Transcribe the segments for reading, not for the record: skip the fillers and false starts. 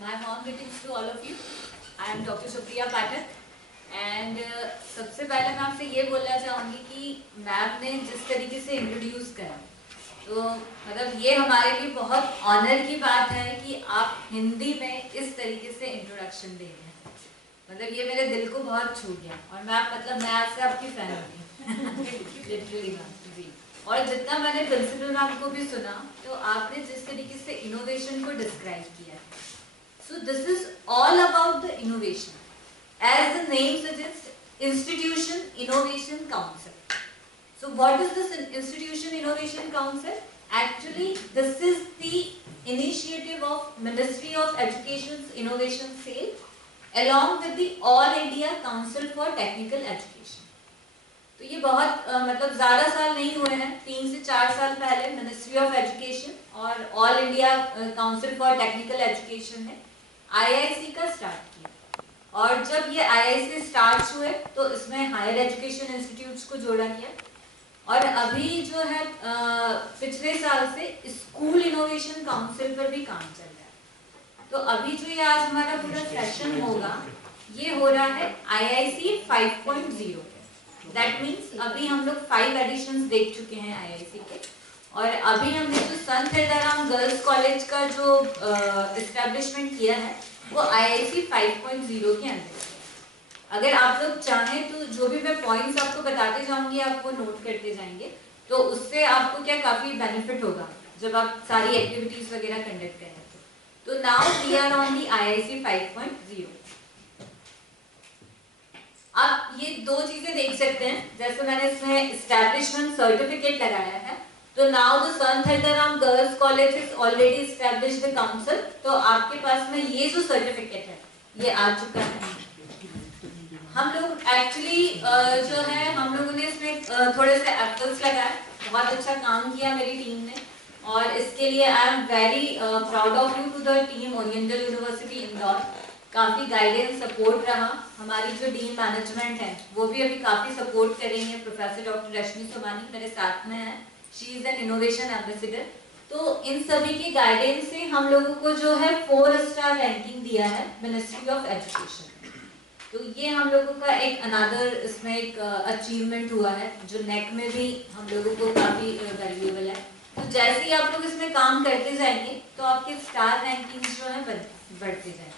My warm greetings to all of you. I am Dr. Supriya Pathak and सबसे पहले मैं आपसे ये बोलना चाहूँगी कि मैम ने जिस तरीके से इंट्रोड्यूस करा तो मतलब ये हमारे लिए बहुत ऑनर की बात है कि आप हिंदी में इस तरीके से इंट्रोडक्शन दे रहे हैं। मतलब ये मेरे दिल को बहुत छू गया और मैं आपसे आपकी फैन होगी लिटरली मैम जी। और जितना मैंने प्रिंसिपल मैम को भी सुना तो आपने जिस तरीके से इनोवेशन को डिस्क्राइब किया है, so this is all about the innovation as the name suggests, Institution Innovation Council. So what is this Institution Innovation Council? Actually this is the initiative of Ministry of Education's Innovation Cell along with the All India Council for Technical Education. तो ये बहुत मतलब ज़्यादा साल नहीं हुए हैं, 3 से 4 साल पहले मिनिस्ट्री ऑफ एजुकेशन और all India council for technical education ने IIC का स्टार्ट किया। और जब ये IIC स्टार्ट हुए तो इसमें हायर एजुकेशन इंस्टीट्यूट्स को जोड़ा गया और अभी जो है पिछले साल से स्कूल इनोवेशन काउंसिल पर भी काम चल रहा है। तो अभी जो ये आज हमारा पूरा सेशन होगा ये हो रहा है IIC 5.0। दैट मीन्स अभी हम लोग 5 एडिशंस देख चुके हैं IIC के और अभी हमने जो संत हिरदाराम गर्ल्स कॉलेज का जो एस्टेब्लिशमेंट किया है वो IIC 5.0 के अंदर। अगर आप लोग चाहें तो जो भी मैं पॉइंट्स आपको बताते जाऊंगी आप वो नोट करते जाएंगे तो उससे आपको क्या काफी बेनिफिट होगा जब आप सारी एक्टिविटीज वगैरह कंडक्ट करें। तो now we are on the IIC 5.0। आप ये दो चीजें देख सकते हैं, जैसे मैंने इसमें एस्टैब्लिशमेंट सर्टिफिकेट लगाया है तो now the Sant Hirdaram girls college is already established the council. तो आपके पास में ये जो सर्टिफिकेट है ये आ चुका है। हम लोग एक्चुअली जो है हम लोगों ने इसमें थोड़े से एफर्ट्स लगाए, बहुत अच्छा काम किया मेरी टीम ने और इसके लिए I am very proud of you to the team Oriental University Indore. काफ़ी गाइडेंस सपोर्ट रहा, हमारी जो डीन मैनेजमेंट है वो भी अभी काफ़ी सपोर्ट करेंगे। प्रोफेसर डॉक्टर रश्मि सोमानी मेरे साथ में है, she is an innovation ambassador. तो इन सभी के गाइडेंस से हम लोगों को जो है 4 स्टार रैंकिंग दिया है मिनिस्ट्री ऑफ एजुकेशन। तो ये हम लोगों का एक अनदर इसमें एक अचीवमेंट हुआ है जो नेक में भी हम लोगों को काफ़ी वैल्यूएबल है। तो जैसे ही आप लोग इसमें काम करते जाएंगे तो आपके स्टार रैंकिंग जो है बढ़ते जाएंगे।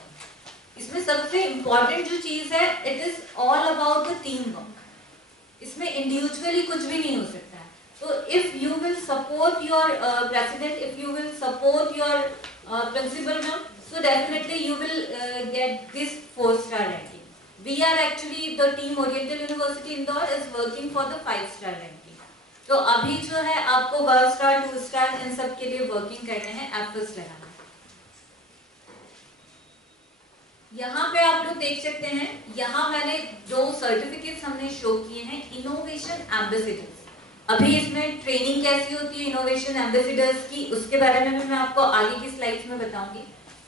इसमें सबसे इम्पोर्टेंट जो चीज़ है it is all about the team work. इसमें इंडिविजुअली कुछ भी नहीं हो सकता है। तो if you will support your president, if you will support your principal ma'am, so definitely you will get this 4 star ranking. We are actually the team Oriental University Indore is working for the 5 star ranking. तो अभी जो है आपको 1 star 2 star इन सब के लिए working करने हैं, एफर्ट्स लगाना है। यहाँ पे आप लोग देख सकते हैं, यहाँ मैंने 2 सर्टिफिकेट्स हमने शो किए हैं इनोवेशन एम्बेसडर्स। अभी इसमें ट्रेनिंग कैसी होती है इनोवेशन एम्बेसडर्स की उसके बारे में मैं आपको आगे की स्लाइड्स में बताऊंगी।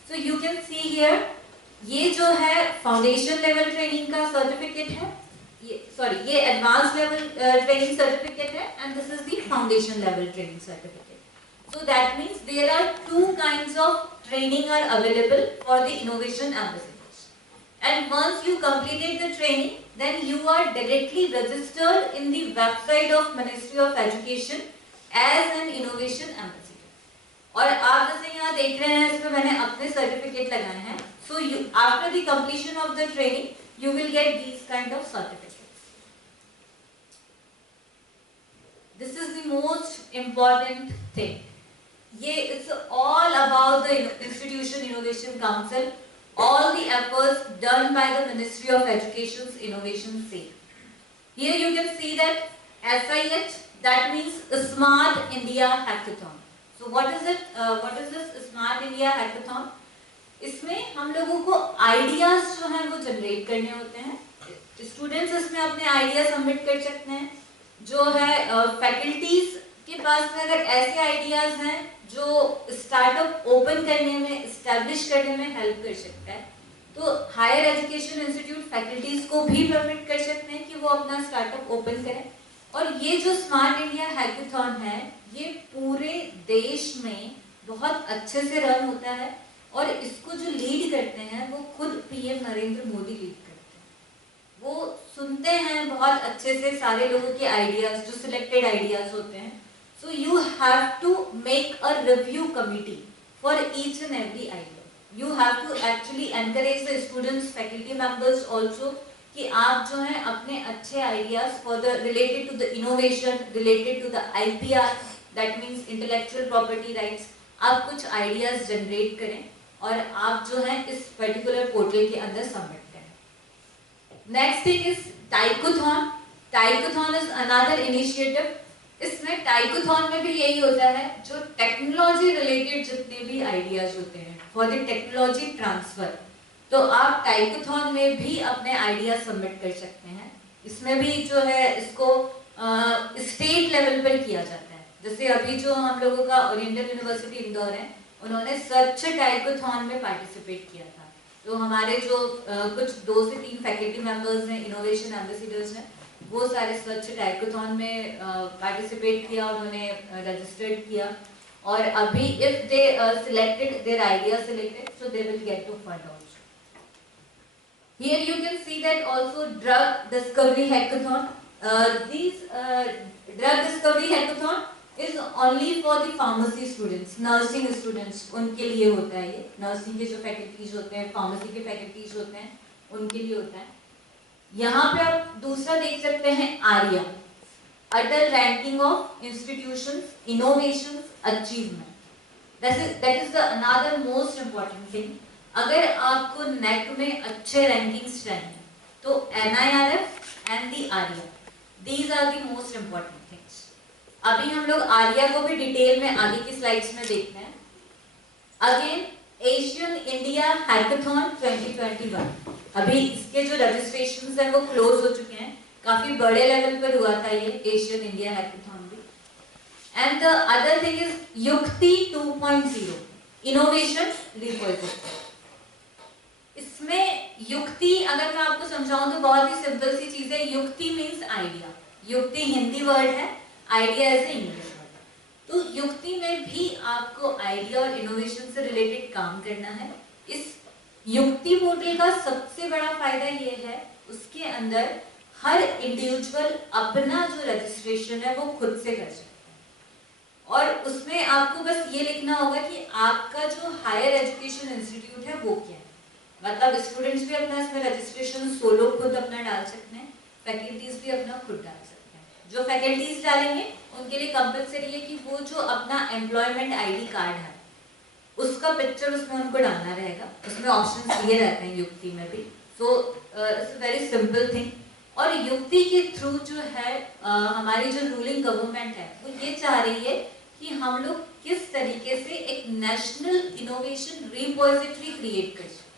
So you can see here, ये जो है फाउंडेशन लेवल ट्रेनिंग का सर्टिफिकेट है, ये एडवांस लेवल ट्रेनिंग सर्टिफिकेट है and this is the foundation level training certificate. So that means there are 2 kinds of training are available for the innovation ambassadors and once you completed the training then you are directly registered in the website of ministry of education as an innovation ambassador. और आप जैसे यहाँ देख रहे हैं इसमें मैंने अपने सर्टिफिकेट लगाए हैं। So after the completion of the training you will get these kind of certificates. This is the most important thing. ये it's all about the institution innovation council, all the efforts done by the Ministry of Education's Innovation Cell. Here you can see that SIH, that means Smart India Hackathon. So what is it? What is this Smart India Hackathon? इसमें हम लोगों को ideas जो हैं वो generate करने होते हैं। स्टूडेंट्स इसमें अपने आइडिया सबमिट कर सकते हैं। जो है फैकल्टीज के पास में अगर ऐसे आइडियाज हैं जो स्टार्टअप ओपन करने में, एस्टैब्लिश करने में हेल्प कर सकता है, तो हायर एजुकेशन इंस्टीट्यूट फैकल्टीज को भी परमिट कर सकते हैं कि वो अपना स्टार्टअप ओपन करें। और ये जो स्मार्ट इंडिया हैकाथॉन है ये पूरे देश में बहुत अच्छे से रन होता है और इसको जो लीड करते हैं वो खुद पीएम नरेंद्र मोदी लीड करते हैं। वो सुनते हैं बहुत अच्छे से सारे लोगों के आइडियाज, जो सिलेक्टेड आइडियाज होते हैं। So you have to make a review committee for each and every idea. You have to actually encourage the students, faculty members also, कि आप जो है अपने अच्छे ideas for the related to the innovation, related to the IPR, that means intellectual property rights, आप कुछ ideas generate करें और आप जो है इस पर्टिकुलर पोर्टल के अंदर सबमिट करें। Next thing is Toycathon. Toycathon is another initiative. इसमें टाइकोथॉन में भी यही होता है, जो टेक्नोलॉजी रिलेटेड जितने भी आइडियाज होते हैं फॉर द टेक्नोलॉजी ट्रांसफर, तो आप टाइकोथॉन में भी अपने आइडिया सबमिट कर सकते हैं। इसमें भी जो है इसको स्टेट लेवल पर किया जाता है। जैसे अभी जो हम लोगों का ओरिएंटल यूनिवर्सिटी इंदौर है, उन्होंने स्वच्छ टाइकोथॉन में पार्टिसिपेट किया था। तो हमारे जो कुछ 2 से 3 फैकल्टी मेंबर्स हैं, इनोवेशन एम्बेसडर्स हैं, वो सारे स्वच्छ टाइकोथॉन में पार्टिसिपेट किया, उन्होंने रजिस्टर्ड किया। और अभी if they selected their idea selected, so they will get to fund also. Here you can see that also drug discovery hackathon. These drug discovery hackathon is only for the pharmacy students, nursing students, उनके लिए होता है ये। Nursing के जो faculties होते हैं, pharmacy के फैकल्टीज होते हैं, उनके लिए होता है। यहाँ पे आप दूसरा देख सकते हैं ARIIA, Atal ranking of institutions, innovations, achievement. that is the another most important thing। अगर आपको नेक में अच्छे रैंकिंग्स चाहिए तो NIRF and the ARIIA, these are the most important things. अभी हम लोग आर्या को भी डिटेल में आगे की स्लाइड्स में देखते हैं। अगेन एशियन इंडिया हैकाथॉन 2021, अभी इसके जो रजिस्ट्रेशंस हैं वो क्लोज हो चुके हैं। काफी बड़े लेवल पर हुआ था ये एशियन इंडिया हैकाथॉन भी। And the other thing is युक्ति 2.0, इनोवेशन रिपोजिटरी। इसमें युक्ति अगर मैं आपको समझाऊं तो बहुत ही सिंपल सी चीज है। युक्ति मींस आइडिया। युक्ति हिंदी वर्ड है, आइडिया इज इंग्लिश वर्ड। तो युक्ति में भी आपको आइडिया और इनोवेशन से रिलेटेड काम करना है। इस युक्ति पोर्टल का सबसे बड़ा फायदा ये है, उसके अंदर हर इंडिविजुअल अपना जो रजिस्ट्रेशन है वो खुद से कर सकता है। और उसमें आपको बस ये लिखना होगा कि आपका जो हायर एजुकेशन इंस्टीट्यूट है वो क्या है। मतलब स्टूडेंट्स भी अपना इसमें रजिस्ट्रेशन सोलो खुद अपना डाल सकते हैं, फैकल्टीज भी अपना खुद डाल सकते हैं। जो फैकल्टीज डालेंगे उनके लिए कंपलसरी है कि वो जो अपना एम्प्लॉयमेंट आईडी कार्ड है उसका पिक्चर उसमें उनको डालना रहेगा। उसमें ऑप्शंस दिए रहते हैं युक्ति में भी। So it's very simple thing. और युक्ति के थ्रू जो है हमारी जो रूलिंग गवर्नमेंट है वो ये चाह रही है कि हम लोग किस तरीके से एक नेशनल इनोवेशन रिपोजिटरी क्रिएट कर सकें।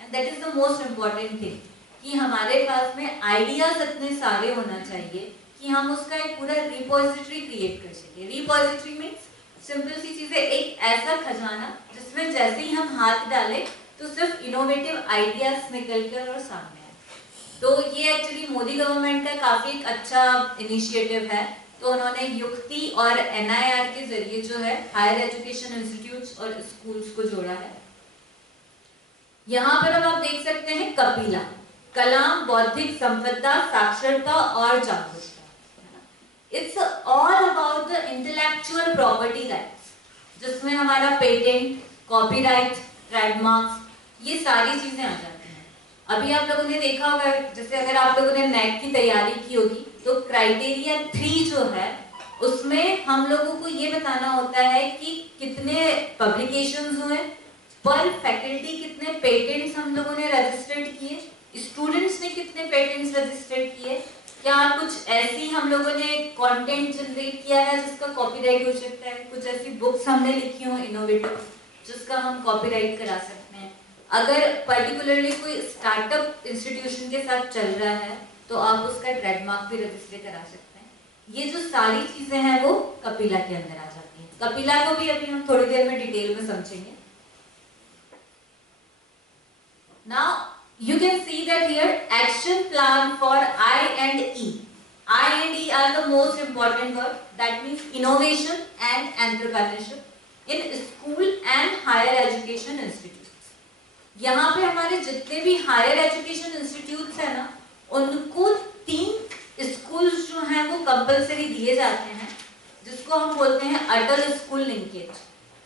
And that is the most important thing कि हमारे पास में आइडियाज इतने सारे होना चाहिए कि हम उसका एक पूरा रिपोजिटरी क्रिएट कर सके। रिपोजिटरी मीन्स सिंपल सी चीज है, एक ऐसा खजाना जिसमें जैसे ही हम हाथ डालें तो सिर्फ इनोवेटिव आइडियाज निकल कर और सामने आए। तो ये एक्चुअली मोदी गवर्नमेंट का काफी एक अच्छा इनिशिएटिव है। तो उन्होंने युक्ति और NIR के जरिए जो है हायर एजुकेशन इंस्टीट्यूट्स और स्कूल्स को जोड़ा है। यहाँ पर अब आप देख सकते हैं कपिला, कलाम बौद्धिक संपदा, साक्षरता और जागरूकता। It's all about the intellectual property rights, जिसमें हमारा पेटेंट, कॉपीराइट, ट्रेडमार्क्स, ये सारी चीजें आ जाती हैं। अभी आप लोगों ने देखा होगा, जैसे अगर आप लोगों ने नेट की तैयारी की होगी तो क्राइटेरिया 3 जो है उसमें हम लोगों को ये बताना होता है कि कितने पब्लिकेशंस हुए, पर फैकल्टी कितने पेटेंट्स हम लोगों ने रजिस्टर्ड किए, स्टूडेंट्स ने कितने पेटेंट्स रजिस्टर्ड किए, क्या कुछ ऐसी हम लोगों ने कंटेंट जनरेट किया है जिसका कॉपीराइट हो सकता है, कुछ ऐसी बुक्स हमने लिखी हो इनोवेटिव जिसका हम कॉपीराइट करा सकते हैं। अगर पर्टिकुलरली कोई स्टार्टअप इंस्टीट्यूशन के साथ चल रहा है तो आप उसका ट्रेडमार्क भी रजिस्टर करा सकते हैं। ये जो सारी चीजें हैं वो कपिला के अंदर आ जाती हैं। कपिला को भी अभी हम थोड़ी देर में डिटेल में समझेंगे। Now you can see that here action plan for I and E. I and E are the most important word. That means innovation and entrepreneurship. In school and higher education institute. यहाँ पे हमारे जितने भी higher education institutes हैं ना, उनको 3 schools जो हैं वो कंपलसरी दिए जाते हैं, जिसको हम बोलते हैं अटल स्कूल लिंकेज।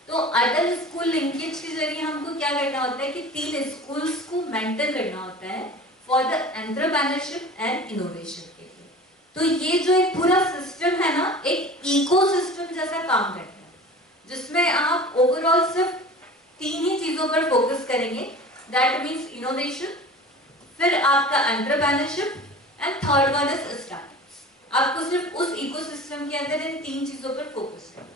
तो अटल स्कूल लिंकेज के जरिए हमको क्या करना होता है कि 3 स्कूल्स को मेंटर करना होता है for the entrepreneurship and innovation के लिए। तो ये जो एक पूरा सिस्टम है ना, एक इकोसिस्टम जैसा काम करता है, जिसमें आप ओवरऑल सिर्फ 3 ही चीजों पर फोकस करेंगे, दैट मीन्स इनोवेशन, फिर आपका entrepreneurship and third one is startups. आपको सिर्फ उस इकोसिस्टम के अंदर इन 3 चीजों पर फोकस करना है।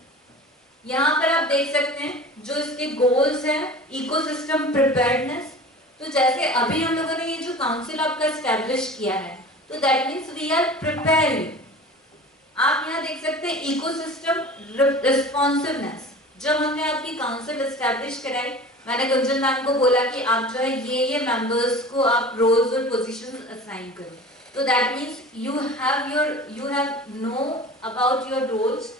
यहाँ पर आप देख सकते हैं जो इसके गोल्स हैं, इकोसिस्टम प्रिपेयर्डनेस। तो जैसे अभी हम लोगों ने ये जो काउंसिल आपका एस्टैब्लिश किया है, तो that means we are preparing. आप यहाँ देख सकते हैं इकोसिस्टम रिस्पॉन्सिवनेस। जब हमने आपकी काउंसिल एस्टैब्लिश कराई, मैंने गुंजन मैम को बोला कि आप जो है ये मेंबर्स को आप रोल्स और पोजीशंस असाइन करो। तो that means you have no about your roles,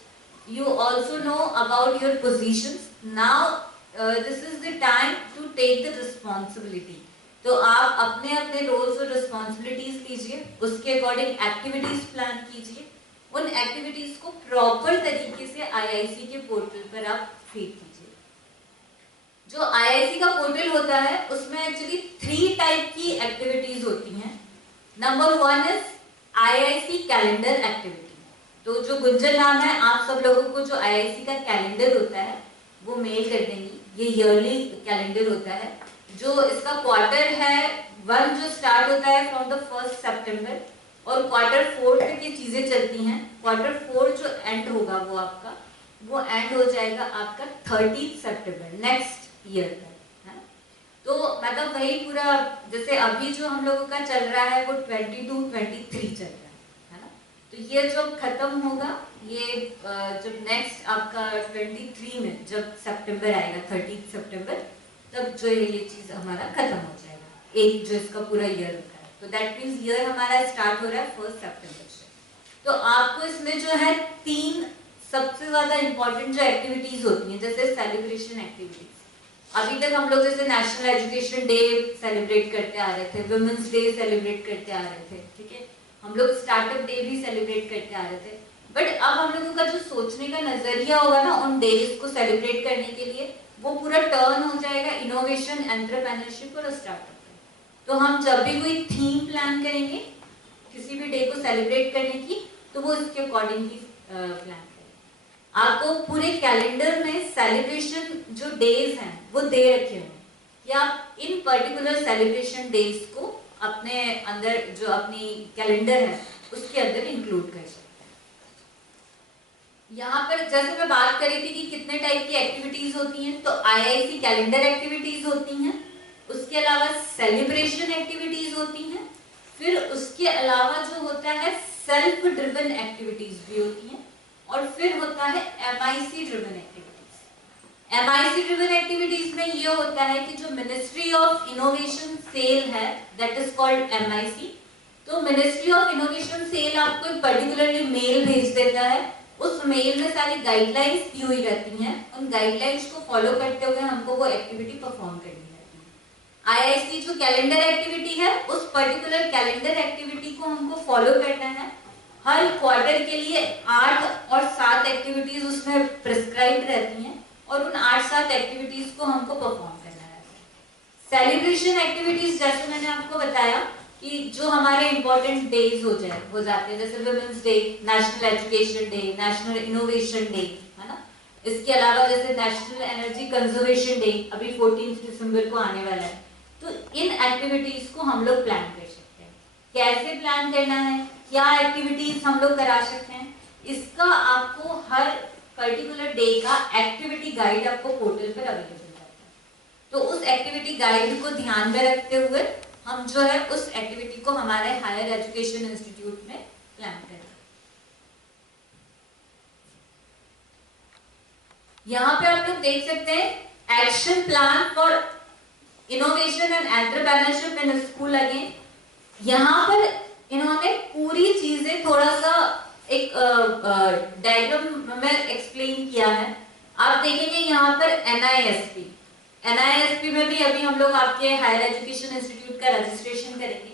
you also know about your positions. Now this is the time to take the responsibility. तो आप अपने अपने रोल्स और रिस्पॉन्सिबिलिटीज लीजिए, उसके अकॉर्डिंग एक्टिविटीज प्लान कीजिए, उन एक्टिविटीज को प्रॉपर तरीके से आईआईसी के पोर्टल पर आप फीड कीजिए। जो आईआईसी का पोर्टल होता है उसमें एक्चुअली 3 टाइप की एक्टिविटीज होती हैं। Number 1 is IIC calendar activity. तो जो गुंजन नाम है, आप सब लोगों को जो आईआईसी का कैलेंडर होता है वो मेल कर देंगी। ये ईयरली कैलेंडर होता है, जो इसका क्वार्टर है 1 जो स्टार्ट होता है फ्रॉम द 1 सितंबर, और क्वार्टर 4 तक ये चीजें चलती हैं। क्वार्टर 4 जो एंड होगा वो एंड हो जाएगा आपका 30 सितंबर नेक्स्ट ईयर तक, है। तो मतलब वही पूरा, जैसे अभी जो हम लोगों का चल रहा है वो 22-23 चल रहा है। तो ये जब खत्म होगा, ये जब नेक्स्ट आपका 23 में जब सितंबर आएगा 30 सितंबर, तब जो ये चीज हमारा खत्म हो जाएगा, एक जो इसका पूरा ईयर होता है। तो दैट मीन्स ईयर हमारा स्टार्ट हो रहा है 1 सितंबर से। तो आपको इसमें जो है 3 सबसे ज्यादा इंपॉर्टेंट जो एक्टिविटीज होती हैं, जैसे सेलिब्रेशन एक्टिविटीज। अभी तक हम लोग जैसे नेशनल एजुकेशन डे सेलिब्रेट करते आ रहे थे, वुमेन्स डे सेलिब्रेट करते आ रहे थे, ठीक है, हम लोग स्टार्टअप डे भी सेलिब्रेट करते आ रहे थे। बट अब हम लोगों का जो सोचने का नजरिया होगा ना उन डेज को सेलिब्रेट करने के लिए, वो पूरा टर्न हो जाएगा इनोवेशन, एंटरप्रेन्योरशिप और स्टार्टअप। तो हम जब भी कोई थीम प्लान करेंगे किसी भी डे को सेलिब्रेट करने की, तो वो इसके अकॉर्डिंग ही प्लान करेंगे। आपको पूरे कैलेंडर में सेलिब्रेशन जो डेज हैं वो दे रखे हुए हैं, या आप इन पर्टिकुलर सेलिब्रेशन डेज को अपने अंदर जो अपनी कैलेंडर है उसके अंदर इंक्लूड कर सकते हैं। यहाँ पर जैसे मैं बात कर रही थी कि कितने टाइप की एक्टिविटीज होती हैं, तो आईआईसी कैलेंडर एक्टिविटीज होती हैं, उसके अलावा सेलिब्रेशन एक्टिविटीज होती हैं, फिर उसके अलावा जो होता है सेल्फ ड्रिवन एक्टिविटीज भी होती हैं, और फिर होता है MIC driven activities. MIC driven activities में ये होता है कि जो मिनिस्ट्री ऑफ इनोवेशन सेल है, दैट इज कॉल्ड एमआईसी। तो मिनिस्ट्री ऑफ इनोवेशन सेल आपको एक पर्टिकुलरली मेल भेज देता है, उस मेल में सारी गाइडलाइंस दी हुई रहती हैं, उन गाइडलाइंस को फॉलो करते हुए हमको वो एक्टिविटी परफॉर्म करनी रहती है। आईआईसी जो कैलेंडर एक्टिविटी है, उस पर्टिकुलर कैलेंडर एक्टिविटी को हमको फॉलो करना है। हर क्वार्टर के लिए 8 और 7 एक्टिविटीज उसमें प्रिस्क्राइब रहती हैं, और उन 8-7 एक्टिविटीज को हमको परफॉर्म करना है। सेलिब्रेशन एक्टिविटीज जैसे मैंने आपको बताया कि जो हमारे इंपॉर्टेंट डेज हो जाते हैं, जैसे women's day, national education day, national innovation day, है ना। इसके अलावा जैसे नेशनल एनर्जी कंजर्वेशन डे अभी 14 दिसंबर को आने वाला है। तो इन एक्टिविटीज को हम लोग प्लान कर सकते हैं। कैसे प्लान करना है, क्या एक्टिविटीज हम लोग करा सकते हैं, इसका आपको हर पर्टिकुलर डे का एक्टिविटी गाइड आपको पोर्टल पर अवेलेबल रहता है। तो उस एक्टिविटी गाइड को ध्यान में रखते हुए हम जो है उस एक्टिविटी को हमारे हायर एजुकेशन इंस्टीट्यूट में प्लान करें। यहाँ पे आप लोग देख सकते हैं action plan for innovation and entrepreneurship in school again. यहाँ पर इन्होंने पूरी चीजें थोड़ा सा एक डायग्राम में एक्सप्लेन किया है। आप देखेंगे यहाँ पर NISP, NISP में भी अभी हम लोग आपके हायर एजुकेशन इंस्टीट्यूट का रजिस्ट्रेशन करेंगे।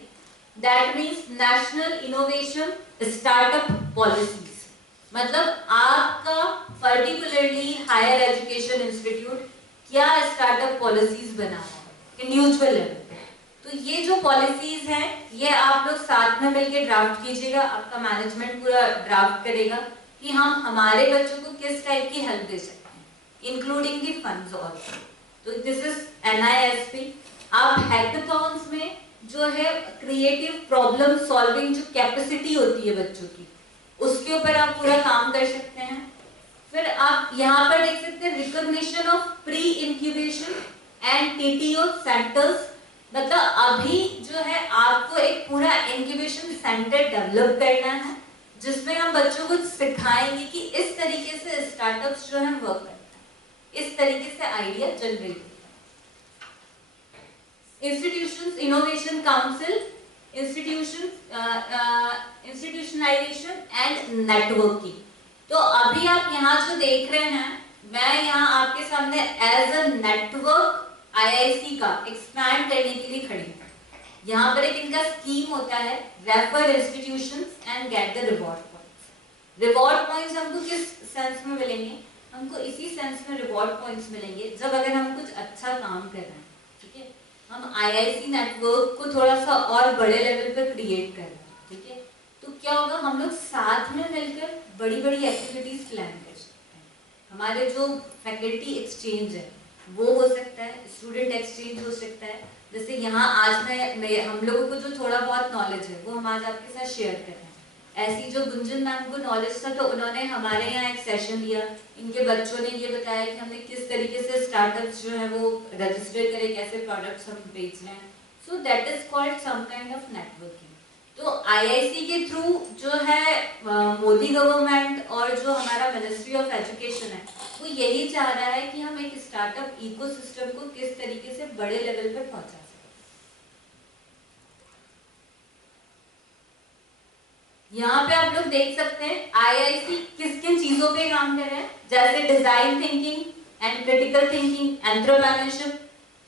That means national innovation startup policies, मतलब आपका पर्टिकुलरली हायर एजुकेशन इंस्टीट्यूट क्या स्टार्टअप पॉलिसीज बना रहा है इंडिविजुअल लेवल पे। तो ये जो पॉलिसीज हैं ये आप लोग साथ में मिलकर ड्राफ्ट कीजिएगा, आपका मैनेजमेंट पूरा ड्राफ्ट करेगा कि हम हमारे बच्चों को किस टाइप की हेल्प दे सकते हैं, इंक्लूडिंग दी फंड्स आल्सो। तो दिस इज NISP। आप हैकाथॉन्स में जो है क्रिएटिव प्रॉब्लम सॉल्विंग जो कैपेसिटी होती है बच्चों की, उसके ऊपर आप पूरा काम कर सकते हैं। फिर आप यहाँ पर देख सकते हैं recognition of pre incubation and TTO centres, मतलब अभी जो है आपको एक पूरा इंक्यूबेशन सेंटर डेवलप करना है जिसमें हम बच्चों को सिखाएंगे कि इस तरीके से स्टार्टअप्स जो है वर्क करते हैं, इस तरीके से आइडिया जनरेट होता है। Institutions innovation council, institutionalization and networking. तो अभी आप यहाँ जो देख रहे हैं, मैं यहाँ आपके सामने एज अ नेटवर्क IIC का एक्सपैंड करने के लिए खड़ी हूँ। यहाँ पर एक इनका स्कीम होता है, refer institutions and get the reward points. Reward points हमको किस सेंस में मिलेंगे, हमको इसी सेंस में रिवॉर्ड पॉइंट्स मिलेंगे जब अगर हम कुछ अच्छा काम कर रहे हैं, ठीक है, हम IIC नेटवर्क को थोड़ा सा और बड़े लेवल पर क्रिएट कर रहे हैं, ठीक है, तो क्या होगा, हम लोग साथ में मिलकर बड़ी बड़ी एक्टिविटीज प्लान कर सकते हैं। हमारे जो फैकल्टी एक्सचेंज है वो हो सकता है, स्टूडेंट एक्सचेंज हो सकता है। जैसे यहाँ आज मैं हम लोगों को जो थोड़ा बहुत नॉलेज है वो हम आज आपके साथ शेयर कर रहे हैं। ऐसी जो गुंजन मैम को नॉलेज था तो उन्होंने हमारे यहाँ एक सेशन लिया, इनके बच्चों ने ये बताया कि हमने किस तरीके से स्टार्टअप्स जो है वो रजिस्टर करे, कैसे प्रोडक्ट्स हम बेच रहे हैं। So that is called some kind of networking. तो IIC के थ्रू जो है मोदी गवर्नमेंट और जो हमारा मिनिस्ट्री ऑफ एजुकेशन है वो यही चाह रहा है कि हम एक स्टार्टअप इकोसिस्टम को किस तरीके से बड़े लेवल पर पहुंचा सकें। यहाँ पे आप लोग देख सकते हैं IIC किस किन चीजों पे काम कर रहे हैं, जैसे design thinking and critical thinking, entrepreneurship,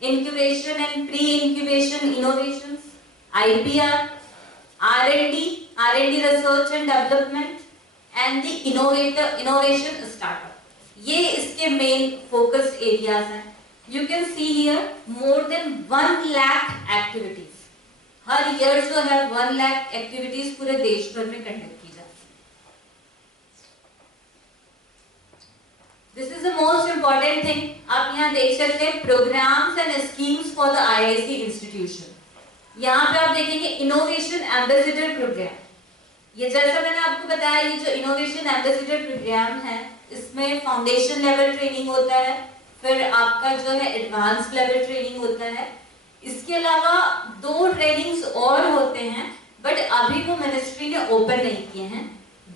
incubation and pre incubation innovations, IPR, R&D research and development and the innovation startup. ये इसके मेन फोकस एरियाज हैं। You can see here more than 1 lakh activities, her year जो है 1 lakh activities पूरे देश भर में conduct की जाती है। This is the most important thing. आप यहाँ देख सकते हैं programs and schemes for the IIC institution. यहाँ पे आप देखेंगे इनोवेशन एम्बेसडर प्रोग्राम। ये जैसा मैंने आपको बताया, ये जो इनोवेशन एम्बेसडर प्रोग्राम है इसमें फाउंडेशन लेवल ट्रेनिंग होता है, फिर आपका जो है एडवांस लेवल ट्रेनिंग होता है। इसके अलावा 2 ट्रेनिंग्स और होते हैं बट अभी वो मिनिस्ट्री ने ओपन नहीं किए हैं।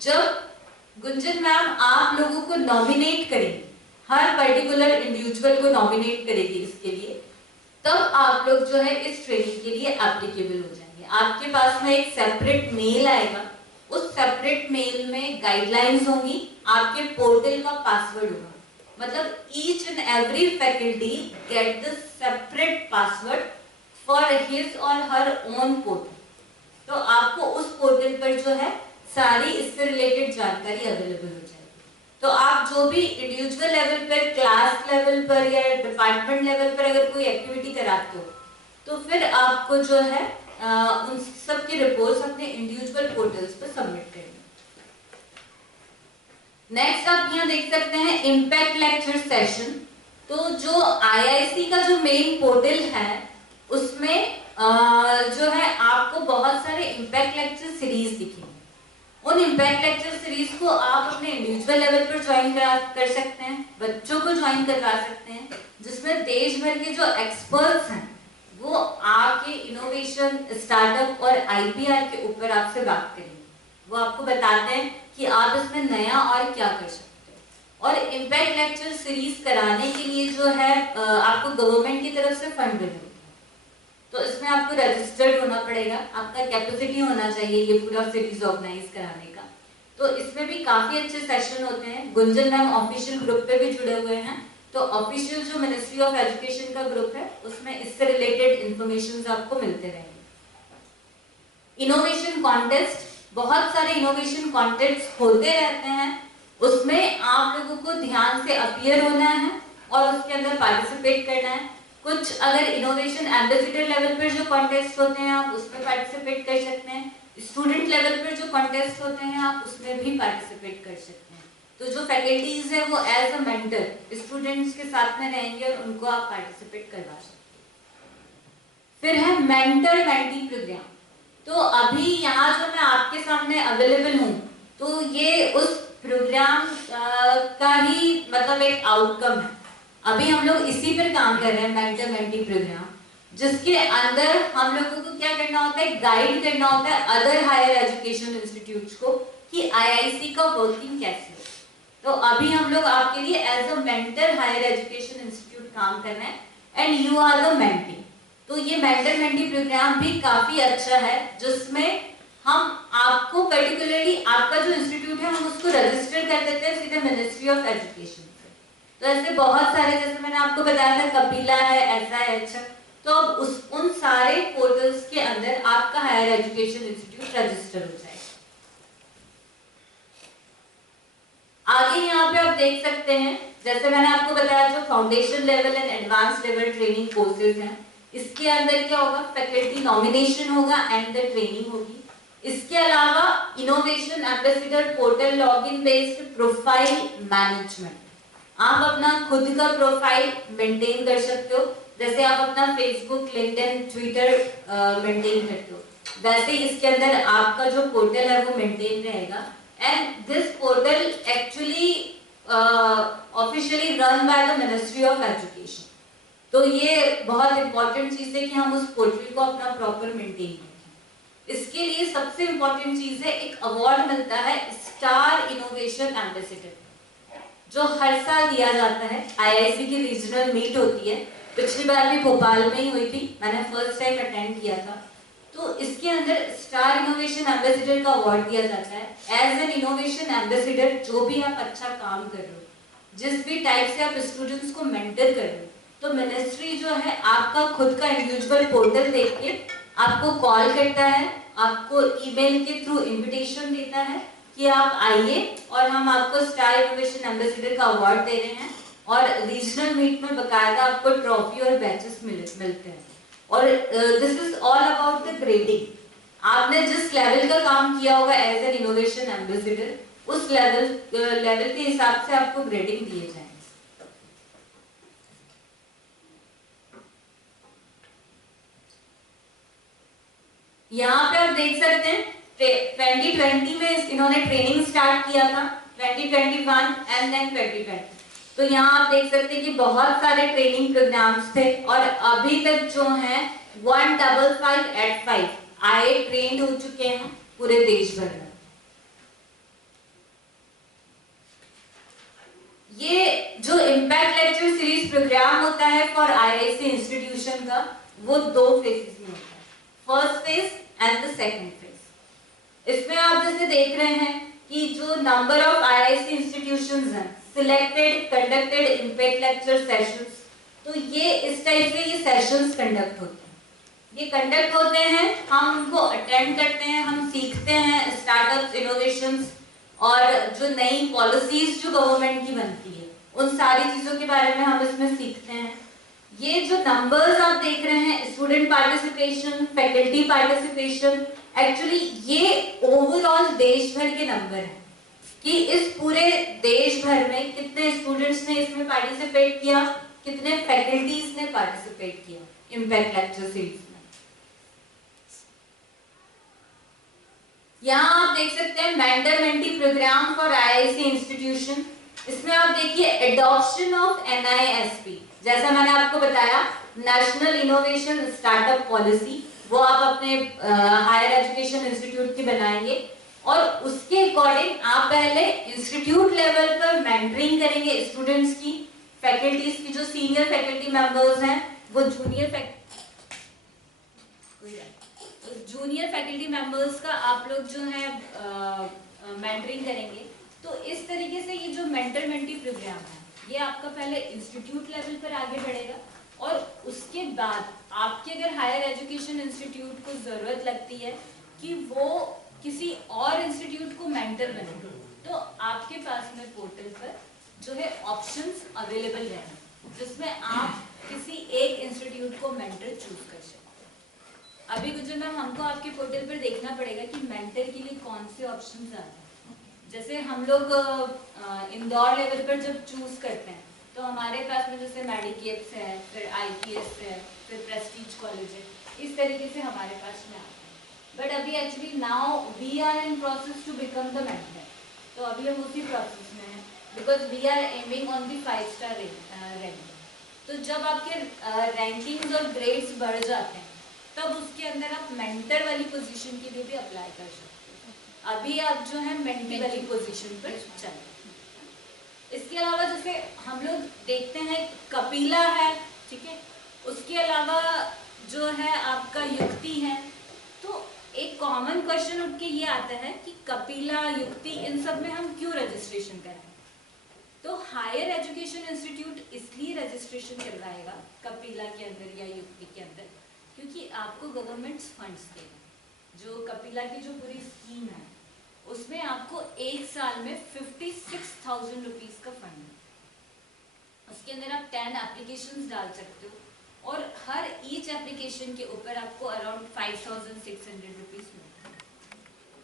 जब गुंजन मैम आप लोगों को नॉमिनेट करेंगे, हर पर्टिकुलर इंडिविजुअल को नॉमिनेट करेगी इसके लिए, तब आप लोग जो है इस ट्रेनिंग के लिए एप्लीकेबल हो जाएंगे। आपके पास में एक सेपरेट मेल आएगा, उस सेपरेट मेल में गाइडलाइंस होंगी, आपके पोर्टल का पासवर्ड होगा, मतलब each and every faculty get the separate password for his और हर ओन पोर्टल। तो आपको उस पोर्टल पर जो है सारी इससे रिलेटेड जानकारी अवेलेबल हो जाएगी। तो आप जो भी इंडिविजुअल लेवल पर, क्लास लेवल पर या डिपार्टमेंट लेवल पर अगर कोई एक्टिविटी कराते हो तो फिर आपको जो है उन सब की रिपोर्ट्स अपने इंडिविजुअल पोर्टल्स पर सबमिट करनी। नेक्स्ट आप यहाँ देख सकते हैं इम्पैक्ट लेक्चर सेशन। तो जो IIC का जो मेन पोर्टल है उसमें जो है आपको बहुत सारे इम्पैक्ट लेक्चर सीरीज दिखेंगे। उन इम्पैक्ट लेक्चर सीरीज को आप अपने इंडिविजुअल लेवल पर ज्वाइन कर सकते हैं, बच्चों को ज्वाइन करवा सकते हैं, जिसमें देश भर के जो एक्सपर्ट्स हैं वो आके इनोवेशन, स्टार्टअप और IPR के ऊपर आपसे बात करेंगे। वो आपको बताते हैं कि आप इसमें नया और क्या कर सकते हो। और इम्पैक्ट लेक्चर सीरीज कराने के लिए जो है आपको गवर्नमेंट की तरफ से फंड मिलेगा, तो इसमें आपको रजिस्टर्ड होना पड़ेगा, आपका कैपेसिटी होना चाहिए ये पूरा सीरीज ऑर्गेनाइज कराने का। तो तो इसमें भी काफी अच्छे सेशन होते हैं। गुंजन मैम ऑफिशियल ग्रुप पे भी जुड़े हुए हैं, तो ऑफिशियल जो मिनिस्ट्री ऑफ एजुकेशन का ग्रुप है उसमें इससे रिलेटेड इंफॉर्मेशन आपको मिलते रहेंगे। इनोवेशन कॉन्टेस्ट, बहुत सारे इनोवेशन कॉन्टेस्ट होते रहते हैं, उसमें आप लोगों को ध्यान से अपीयर होना है और उसके अंदर पार्टिसिपेट करना है। कुछ अगर इनोवेशन एम्बेसडर लेवल पर जो कॉन्टेस्ट होते हैं आप उसमें पार्टिसिपेट कर सकते हैं, स्टूडेंट लेवल पर जो कॉन्टेस्ट होते हैं आप उसमें भी पार्टिसिपेट कर सकते हैं। तो जो फैकल्टीज है वो एज अ मेंटर स्टूडेंट्स के साथ में रहेंगे और उनको आप पार्टिसिपेट करवा सकते हैं। फिर है मेंटर मेंटी प्रोग्राम। तो अभी यहाँ जो मैं आपके सामने अवेलेबल हूँ, तो ये उस प्रोग्राम का ही मतलब एक आउटकम है। अभी हम लोग इसी पर काम कर रहे हैं, मेंटर मेंटी प्रोग्राम, जिसके अंदर हम लोगों को क्या करना होता है, गाइड करना होता है अदर हायर एजुकेशन इंस्टीट्यूट्स को कि आईआईसी का वर्किंग कैसे है। तो अभी हम लोग आपके लिए as a mentor higher education institute काम कर रहे हैं and you are the mentee. तो ये मेंटर मेंटी प्रोग्राम भी काफी अच्छा है, जिसमें हम आपको पर्टिकुलरली आपका जो इंस्टीट्यूट है हम उसको रजिस्टर कर देते हैं सीधे मिनिस्ट्री ऑफ एजुकेशन से। तो ऐसे बहुत सारे, जैसे मैंने आपको बताया था कपिला है, ऐसा है, अच्छा, तो अब उन सारे पोर्टल्स के अंदर आपका हायर एजुकेशन इंस्टीट्यूट रजिस्टर हो जाएगा। आगे यहाँ पे आप देख सकते हैं, जैसे मैंने आपको बताया जो foundation level and advance level training courses हैं, इसके अंदर क्या होगा, फैकल्टी नॉमिनेशन होगा एंड द ट्रेनिंग होगी। इसके अलावा innovation ambassador portal login based profile management, आप अपना खुद का प्रोफाइल मेंटेन कर सकते हो, जैसे आप अपना फेसबुक, लिंक्डइन, ट्विटर मेंटेन करते हो, वैसे इसके अंदर आपका जो पोर्टल है वो मेंटेन रहेगा। And this portal actually officially run by the ministry of education. तो ये बहुत इंपॉर्टेंट चीज है कि हम उस पोर्टल को अपना प्रॉपर मेंटेन करें। इसके लिए सबसे इंपॉर्टेंट चीज है, एक अवार्ड मिलता है स्टार इनोवेशन एम्बेसडर, जो हर साल दिया जाता है। आईआईसी की रीजनल मीट होती है, पिछली बार भी भोपाल में ही हुई थी, मैंने फर्स्ट टाइम अटेंड किया था। तो इसके अंदर स्टार इनोवेशन एम्बेसडर का अवार्ड दिया जाता है। एज एन इनोवेशन एम्बेसडर जो भी आप अच्छा काम कर रहे हो, जिस भी टाइप से आप स्टूडेंट्स को मेंटर कर रहे हो, तो मिनिस्ट्री जो है आपका खुद का इंडिविजुअल पोर्टल देख के आपको कॉल करता है, आपको ईमेल के थ्रू इनविटेशन देता है कि आप आइए और हम आपको स्टार इनोवेशन एम्बेसडर का अवार्ड दे रहे हैं, और रीजनल मीट में बकायदा आपको ट्रॉफी और बैचेस मिलते हैं। और this is all about the grading. आपने जिस लेवल का काम किया होगा एज एन इनोवेशन एम्बेसडर, उस लेवल के हिसाब से आपको ग्रेडिंग दिए जाएंगे। यहाँ पे आप देख सकते हैं 2020 में इन्होंने ट्रेनिंग स्टार्ट किया था, 2021 एंड देन 2020। तो यहाँ आप देख सकते हैं कि बहुत सारे ट्रेनिंग प्रोग्राम्स थे, और अभी तक जो हैं 1585 आए ट्रेंड हो चुके हैं पूरे देश भर में। ये जो इम्पैक्ट लेक्चर सीरीज प्रोग्राम होता है फॉर आईआईसी इंस्टीट्यूशन का, वो 2 फेजेस में होता है, first phase and the second phase. इसमें आप जैसे देख रहे हैं कि जो नंबर ऑफ आईआईसी इंस्टीट्यूशंस हैं, selected conducted impact lecture sessions, तो ये इस टाइप से ये सेशंस कंडक्ट होते हैं। ये कंडक्ट होते हैं, हम उनको अटेंड करते हैं, हम सीखते हैं स्टार्टअप्स, इनोवेशंस और जो नई पॉलिसीज जो गवर्नमेंट की बनती है, उन सारी चीजों के बारे में हम इसमें सीखते हैं। ये जो नंबर्स आप देख रहे हैं, student participation, faculty participation, actually ये ओवरऑल देश भर के नंबर हैं कि इस पूरे देश भर में कितने स्टूडेंट्स ने इसमें पार्टिसिपेट किया, कितने फैकल्टीज ने पार्टिसिपेट किया इम्पैक्ट लेक्चर सीरीज में। यहाँ आप देख सकते हैं mentor mentee program for IIC institution. इसमें आप देखिए एडॉप्शन ऑफ एनआईएसपी, जैसा मैंने आपको बताया नेशनल इनोवेशन स्टार्टअप पॉलिसी, वो आप अपने हायर एजुकेशन इंस्टीट्यूट की बनाएंगे, और उसके अकॉर्डिंग आप पहले इंस्टीट्यूट लेवल पर मेंटरिंग करेंगे स्टूडेंट्स की, फैकल्टीज की, जो सीनियर फैकल्टी मेंबर्स हैं वो जूनियर फैकल्टी मेंबर्स का आप लोग जो है मेंटरिंग करेंगे। तो इस तरीके से ये जो मेंटर मेंटी प्रोग्राम है ये आपका पहले इंस्टीट्यूट लेवल पर आगे बढ़ेगा, और उसके बाद आपके अगर हायर एजुकेशन इंस्टीट्यूट को ज़रूरत लगती है कि वो किसी और इंस्टीट्यूट को मेंटर बने, तो आपके पास में पोर्टल पर जो है ऑप्शंस अवेलेबल रहेंगे जिसमें आप किसी एक इंस्टीट्यूट को मेंटर चूज कर सकते हैं। अभी गुजर मैम, हमको आपके पोर्टल पर देखना पड़ेगा कि मेंटर के लिए कौन से ऑप्शंस आते हैं। जैसे हम लोग इंदौर लेवल पर जब चूज करते हैं तो हमारे पास में जैसे मेडिकेप्स है, फिर IPS है, फिर प्रेस्टीज कॉलेज है, इस तरीके से हमारे पास में आते हैं। बट अभी actually now we are in process to become the mentor, तो अभी हम उसी प्रोसेस में हैं because we are aiming on the 5 star rank. तो जब आपके रैंकिंग्स और ग्रेड्स बढ़ जाते हैं तब उसके अंदर आप मेंटर वाली पोजीशन के लिए भी अप्लाई कर सकते हो। अभी आप जो है मेंटी वाली पोजीशन पर चलें। इसके अलावा जैसे हम लोग देखते हैं कपिला है, ठीक है, उसके अलावा जो है आपका युक्ति है। तो एक कॉमन क्वेश्चन उठ के ये आता है कि कपिला, युक्ति, इन सब में हम क्यों रजिस्ट्रेशन कराएं? तो हायर एजुकेशन इंस्टीट्यूट इसलिए रजिस्ट्रेशन करवाएगा कपिला के अंदर या युक्ति के अंदर क्योंकि आपको गवर्नमेंट फंड्स देगा। जो कपिला की जो पूरी स्कीम है उसमें आपको एक साल में 56,000 रुपीज का फंड है। उसके अंदर आप 10 एप्लीकेशंस डाल सकते हो और हर ईच एप्लीकेशन के ऊपर आपको अराउंड 5,600 रुपीज मिलते हैं।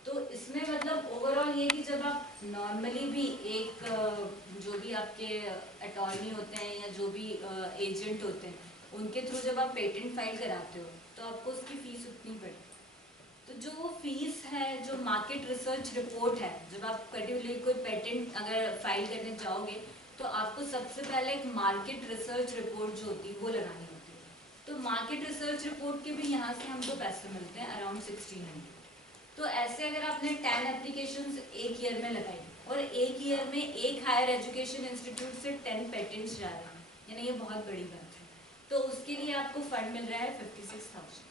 तो इसमें मतलब ओवरऑल ये कि जब आप नॉर्मली भी एक जो भी आपके अटॉर्नी होते हैं या जो भी एजेंट होते हैं उनके थ्रू जब आप पेटेंट फाइल कराते हो तो आपको उसकी फीस उतनी पड़ती है। तो जो वो फीस है, जो मार्केट रिसर्च रिपोर्ट है, जब आप पर्टिकुलरली कोई पेटेंट अगर फाइल करने जाओगे तो आपको सबसे पहले एक मार्केट रिसर्च रिपोर्ट जो होती है वो लगानी होती है। तो मार्केट रिसर्च रिपोर्ट के भी यहाँ से हमको पैसे मिलते हैं अराउंड 1600। तो ऐसे अगर आपने 10 एप्लीकेशंस एक ईयर में लगाई और एक ईयर में एक हायर एजुकेशन इंस्टीट्यूट से 10 पेटेंट्स जा रहे हैं, यानी ये बहुत बड़ी बात है। तो उसके लिए आपको फंड मिल रहा है 56,000।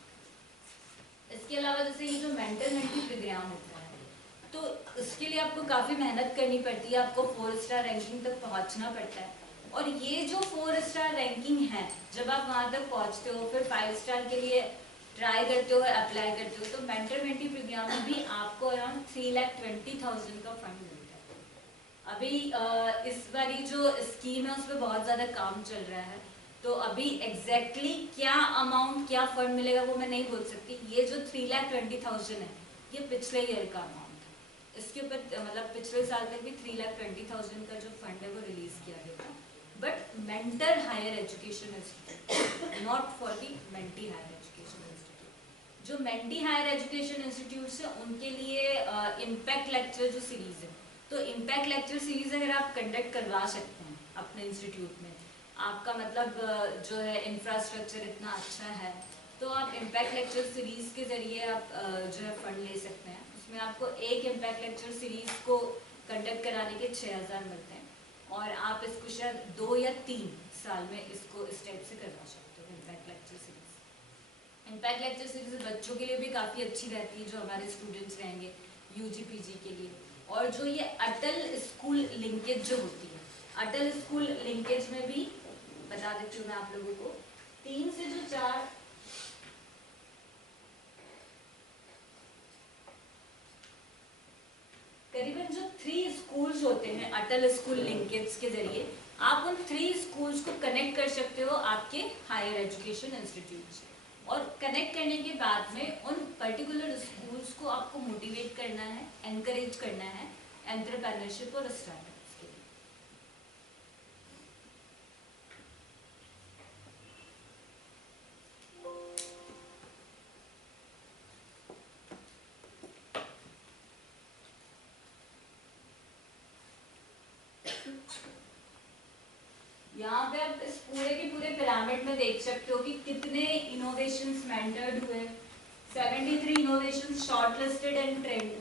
इसके अलावा जैसे ये जो मेंटर मेंटी प्रोग्राम होता है तो इसके लिए आपको काफ़ी मेहनत करनी पड़ती है, आपको 4 स्टार रैंकिंग तक पहुंचना पड़ता है। और ये जो 4 स्टार रैंकिंग है, जब आप वहां तक पहुंचते हो फिर 5 स्टार के लिए ट्राई करते हो, अप्लाई करते हो, तो मेंटर मेंटी प्रोग्राम में भी आपको अराउंड 3,20,000 का फंड मिलता है। अभी इस बारी जो स्कीम है उस पर बहुत ज़्यादा काम चल रहा है, तो अभी एग्जैक्टली क्या अमाउंट, क्या फंड मिलेगा वो मैं नहीं बोल सकती। ये जो 3,20,000 है ये पिछले ईयर का अमाउंट है। इसके ऊपर मतलब पिछले साल तक भी 3,20,000 का जो फंड है वो रिलीज किया गया था। But mentor higher education institute, not for the mentee higher education institute. जो मेंटी हायर एजुकेशन इंस्टीट्यूट है उनके लिए इम्पैक्ट लेक्चर जो सीरीज है, तो इम्पैक्ट लेक्चर सीरीज अगर आप कंडक्ट करवा सकते हैं अपने इंस्टीट्यूट में, आपका मतलब जो है इंफ्रास्ट्रक्चर इतना अच्छा है, तो आप इम्पैक्ट लेक्चर सीरीज के जरिए आप जो है फंड ले सकते हैं। उसमें आपको एक इम्पैक्ट लेक्चर सीरीज को कंडक्ट कराने के 6,000 मिलते हैं और आप इसको शायद 2 या 3 साल में इसको इस टाइप से करवा सकते हो। Impact lecture series, impact lecture series बच्चों के लिए भी काफ़ी अच्छी रहती है जो हमारे स्टूडेंट्स रहेंगे UG PG के लिए। और जो ये अटल स्कूल लिंकेज जो होती है, अटल स्कूल लिंकेज में भी बता देती हूँ मैं आप लोगों को, 3 से जो 4 करीबन जो 3 स्कूल्स होते हैं अटल स्कूल लिंकेज के जरिए आप उन 3 स्कूल्स को कनेक्ट कर सकते हो आपके हायर एजुकेशन इंस्टीट्यूट से। और कनेक्ट करने के बाद में उन पर्टिकुलर स्कूल्स को आपको मोटिवेट करना है, एनकरेज करना है एंटरप्रेन्योरशिप और स्टार्टअप्स के लिए। यहाँ पे आप इस पूरे के पूरे पिरामिड में देख सकते हो कि कितने इनोवेशंस मेंटर्ड हुए। 73 इनोवेशंस शॉर्टलिस्टेड एंड ट्रेंड।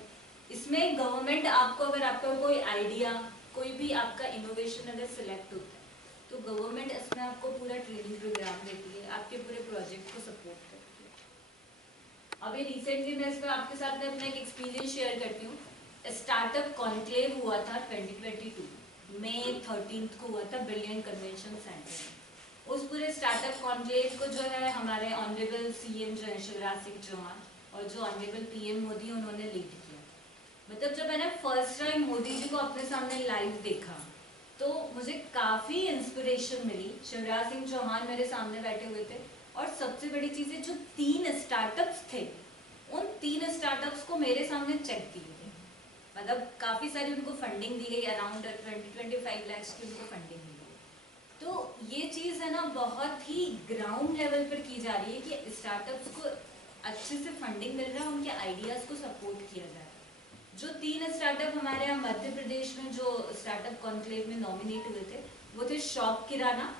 इसमें गवर्नमेंट आपको, अगर आपका कोई आइडिया, कोई भी आपका इनोवेशन अगर सिलेक्ट होता है तो गवर्नमेंट इसमें आपको पूरा ट्रेनिंग प्रोग्राम देती है, आपके पूरे प्रोजेक्ट को सपोर्ट करती है। अभी रिसेंटली मैं इसमें आपके साथ में अपना एक एक्सपीरियंस शेयर करती हूँ। स्टार्टअप कॉन्क्लेव हुआ था 2022 मई 13 को हुआ था ब्रिलियंट कन्वेंशन सेंटर में। उस पूरे स्टार्टअप कॉन्क्लेव को जो है हमारे ऑनरेबल सीएम जो है शिवराज सिंह चौहान और जो ऑनरेबल पीएम मोदी उन्होंने लीड किया। मतलब जब मैंने फर्स्ट टाइम मोदी जी को अपने सामने लाइव देखा तो मुझे काफ़ी इंस्पिरेशन मिली। शिवराज सिंह चौहान मेरे सामने बैठे हुए थे और सबसे बड़ी चीज़ है जो 3 स्टार्टअप्स थे उन 3 स्टार्टअप्स को मेरे सामने चेक किए थे। मतलब काफ़ी सारी उनको फंडिंग दी गई, अराउंड 20-25 लाख की उनको फंडिंग दी गई। तो ये चीज़ है ना बहुत ही ग्राउंड लेवल पर की जा रही है कि स्टार्टअप्स को अच्छे से फंडिंग मिल रहा है, उनके आइडियाज़ को सपोर्ट किया जा रहा है। जो 3 स्टार्टअप हमारे यहाँ मध्य प्रदेश में जो स्टार्टअप कॉन्क्लेव में नॉमिनेट हुए थे वो थे शॉप किराना।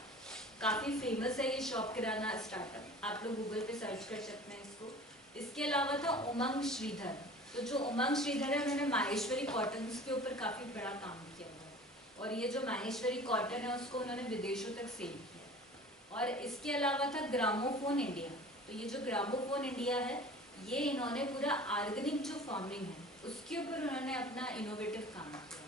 काफ़ी फेमस है ये शॉप किराना स्टार्टअप, आप लोग गूगल पे सर्च कर सकते हैं इसको। इसके अलावा था उमंग श्रीधर। तो जो उमंग श्रीधर है उन्होंने माहेश्वरी कॉटन्स के ऊपर काफ़ी बड़ा काम किया हुआ है और ये जो माहेश्वरी कॉटन है उसको उन्होंने विदेशों तक सेल किया। और इसके अलावा था ग्रामोफोन इंडिया। तो ये जो ग्रामोफोन इंडिया है ये इन्होंने पूरा ऑर्गेनिक जो फार्मिंग है उसके ऊपर उन्होंने अपना इनोवेटिव काम किया।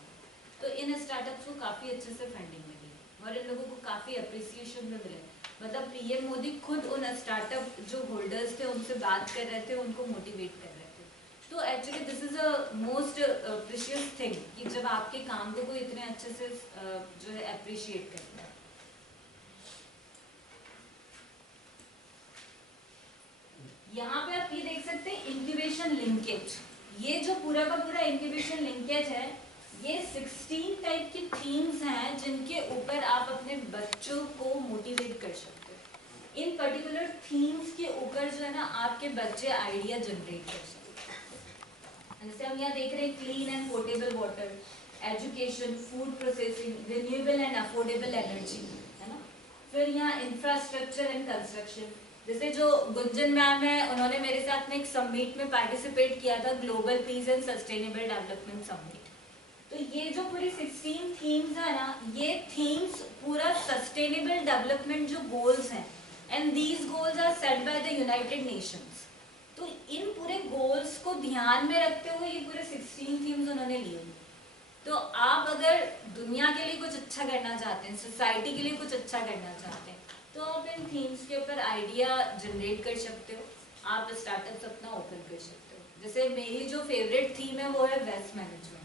तो इन स्टार्टअप्स को काफ़ी अच्छे से फंडिंग मिली और इन लोगों को काफ़ी अप्रिसिएशन भी मिले। मतलब पीएम मोदी खुद उन स्टार्टअप जो होल्डर्स थे उनसे बात कर रहे थे, उनको मोटिवेट कर रहे थे। तो actually this is a most precious thing कि जब आपके काम को कोई इतने अच्छे से जो है अप्रिशिएट करता है। यहाँ पे आप ये देख सकते हैं इंक्यूबेशन लिंकेज। ये जो पूरा का पूरा इंक्यूबेशन लिंकेज है ये 16 टाइप की थीम्स हैं जिनके ऊपर आप अपने बच्चों को मोटिवेट कर सकते हो। इन पर्टिकुलर थीम्स के ऊपर जो है ना आपके बच्चे आइडिया जनरेट कर सकते हैं। जैसे हम यहाँ देख रहे हैं clean and portable water, education, food processing, renewable and affordable energy, है ना। फिर यहाँ इंफ्रास्ट्रक्चर एंड कंस्ट्रक्शन, जैसे जो गुंजन मैम है उन्होंने मेरे साथ में एक समिट में पार्टिसिपेट किया था, global piece and sustainable development summit. तो ये जो पूरी 16 थीम्स है ना ये थीम्स पूरा सस्टेनेबल डेवलपमेंट जो गोल्स हैं and these goals are set by the United Nations. तो इन पूरे गोल्स को ध्यान में रखते हुए ये पूरे 16 थीम्स उन्होंने लिए। तो आप अगर दुनिया के लिए कुछ अच्छा करना चाहते हैं, सोसाइटी के लिए कुछ अच्छा करना चाहते हैं तो आप इन थीम्स के ऊपर आइडिया जनरेट कर सकते हो, आप स्टार्टअप्स अपना ओपन कर सकते हो। जैसे मेरी जो फेवरेट थीम है वो है वेस्ट मैनेजमेंट।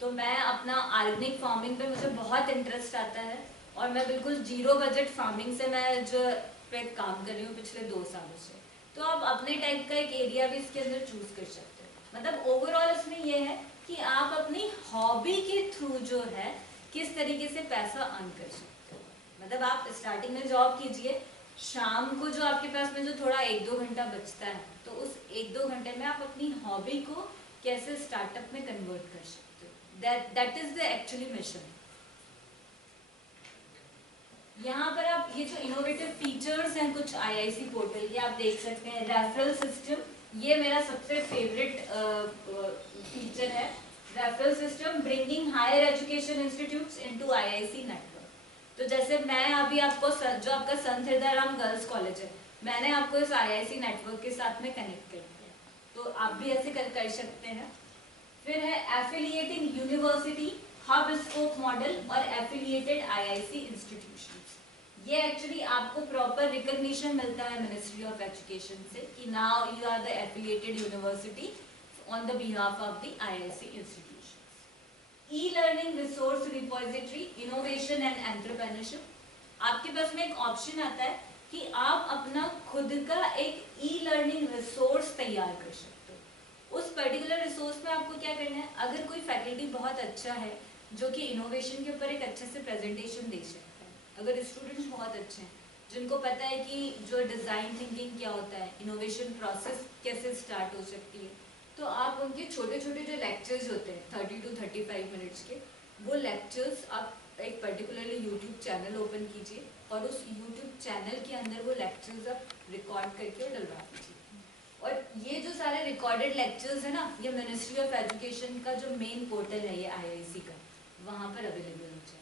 तो मैं अपना ऑर्गेनिक फार्मिंग पे मुझे बहुत इंटरेस्ट आता है और मैं बिल्कुल जीरो बजट फार्मिंग से मैं जो पे काम कर रही हूँ पिछले 2 सालों से। तो आप अपने टाइप का एक एरिया भी इसके अंदर चूज कर सकते हो। मतलब ओवरऑल इसमें यह है कि आप अपनी हॉबी के थ्रू जो है किस तरीके से पैसा अर्न कर सकते हो। मतलब आप स्टार्टिंग में जॉब कीजिए, शाम को जो आपके पास में जो थोड़ा 1-2 घंटा बचता है तो उस 1-2 घंटे में आप अपनी हॉबी को कैसे स्टार्टअप में कन्वर्ट कर सकते हो। That is the actually mission। यहाँ पर आप ये जो इनोवेटिव फीचर्स हैं कुछ आईआईसी पोर्टल के आप देख सकते हैं। रेफरल सिस्टम, ये मेरा सबसे फेवरेट फीचर है। Referral system bringing higher education institutes into IIC network. तो जैसे मैं अभी आपको जो आपका संत हृदयराम गर्ल्स कॉलेज है मैंने आपको इस आईआईसी नेटवर्क के साथ में कनेक्ट कर दिया, तो आप भी ऐसे कर सकते हैं। फिर है affiliating university hub scope model और एफिलिएटेड आईआईसी इंस्टीट्यूशंस। ये एक्चुअली आपको प्रॉपर रिकॉग्निशन मिलता है मिनिस्ट्री ऑफ एजुकेशन से कि now you are the affiliated university on the behalf of the IIC institutions. E learning resource repository, innovation and entrepreneurship. आपके पास में एक ऑप्शन आता है कि आप अपना खुद का एक ई लर्निंग रिसोर्स तैयार कर सकते हो। उस पर्टिकुलर रिसोर्स में आपको क्या करना है, अगर कोई फैकल्टी बहुत अच्छा है जो कि इनोवेशन के ऊपर एक अच्छे से प्रेजेंटेशन दे सकता है, अगर स्टूडेंट्स बहुत अच्छे हैं जिनको पता है कि जो डिज़ाइन थिंकिंग क्या होता है, इनोवेशन प्रोसेस कैसे स्टार्ट हो सकती है, तो आप उनके छोटे छोटे जो लेक्चर्स होते हैं 30 to 35 मिनट्स के, वो लेक्चर्स आप एक पर्टिकुलरली यूट्यूब चैनल ओपन कीजिए और उस यूट्यूब चैनल के अंदर वो लेक्चर्स आप रिकॉर्ड करके डलवा दीजिए। और ये जो सारे रिकॉर्डेड लेक्चर्स है ना ये मिनिस्ट्री ऑफ एजुकेशन का जो मेन पोर्टल है ये आईआईसी का, वहाँ पर अवेलेबल हो जाएगा।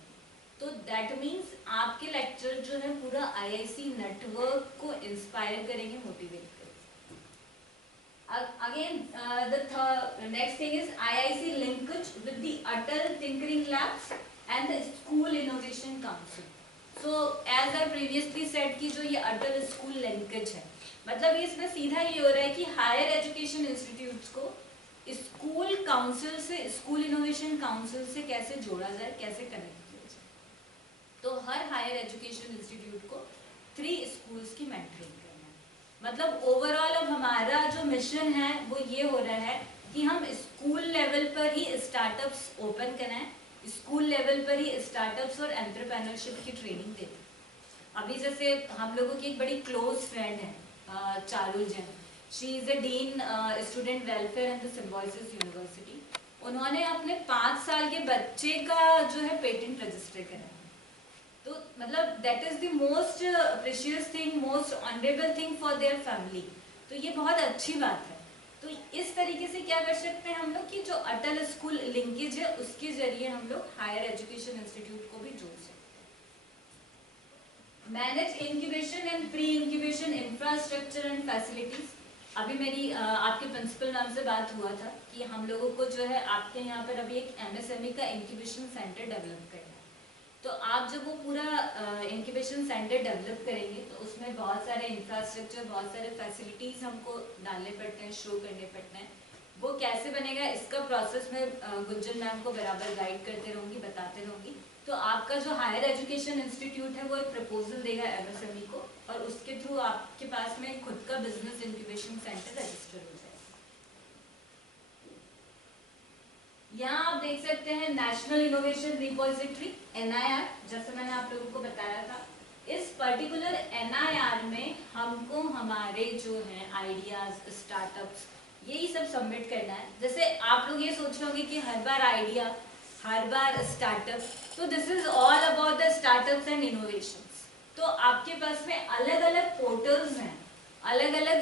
तो दैट मीन्स आपके लेक्चर जो है पूरा आईआईसी नेटवर्क को इंस्पायर करेंगे, मोटिवेट करेंगे। Again, the next thing is IIC linkage with the Atal Tinkering Labs and the School Innovation Council. So as I previously said कि जो ये अटल स्कूल लिंकेज है, मतलब ये इसमें सीधा ये हो रहा है कि हायर एजुकेशन इंस्टीट्यूट्स को स्कूल काउंसिल से, स्कूल इनोवेशन काउंसिल से कैसे जोड़ा जाए, कैसे कनेक्ट किया जाए। तो हर हायर एजुकेशन इंस्टीट्यूट को 3 स्कूल्स की मेंटरिंग करना है। मतलब ओवरऑल अब हमारा जो मिशन है वो ये हो रहा है कि हम स्कूल लेवल पर ही स्टार्टअप्स ओपन कराएं, स्कूल लेवल पर ही स्टार्टअप्स और एंटरप्रेन्योरशिप की ट्रेनिंग देते। अभी जैसे हम लोगों की एक बड़ी क्लोज फ्रेंड है Charul Jain, she is a dean student welfare and the Symbiosis university. उन्होंने अपने 5 साल के बच्चे का जो है पेटेंट रजिस्टर कराया। तो मतलब that is the most precious thing, most honourable thing for their family. तो ये बहुत अच्छी बात है। तो इस तरीके से क्या कर सकते हैं हम लोग कि जो अटल स्कूल लिंकेज है उसके जरिए हम लोग हायर एजुकेशन इंस्टीट्यूट को भी जोड़ सकते हैं। Manage incubation and pre incubation infrastructure and facilities. अभी मेरी आपके प्रिंसिपल मैम से बात हुआ था कि हम लोगों को जो है आपके यहाँ पर अभी एक MSME का इंक्यूबेशन सेंटर डेवलप करना है। तो आप जब वो पूरा इंक्यूबेशन सेंटर डेवलप करेंगे तो उसमें बहुत सारे इंफ्रास्ट्रक्चर, बहुत सारे फैसिलिटीज हमको डालने पड़ते हैं, शो करने पड़ते हैं। वो कैसे बनेगा इसका प्रोसेस मैं गुंजन मैम को बराबर गाइड करते रहूँगी, बताते रहूँगी। तो आपका जो हायर एजुकेशन इंस्टीट्यूट है वो एक प्रपोजल देगा MSME को और उसके थ्रू आपके पास में खुद का बिजनेस इंक्यूबेशन सेंटर रजिस्टर हो जाएगा। यहाँ आप देख सकते हैं नेशनल इनोवेशन रिपोजिटरी NIR, जैसे मैंने आप लोगों को बताया था। इस पर्टिकुलर NIR में हमको हमारे जो हैं आइडियाज, स्टार्टअप्स, यही सब सबमिट करना है। जैसे आप लोग ये सोच रहे होंगे कि हर बार आइडिया, हर बार स्टार्टअप, तो this is all about the startups and innovations. तो आपके पास में अलग अलग पोर्टल्स हैं, अलग अलग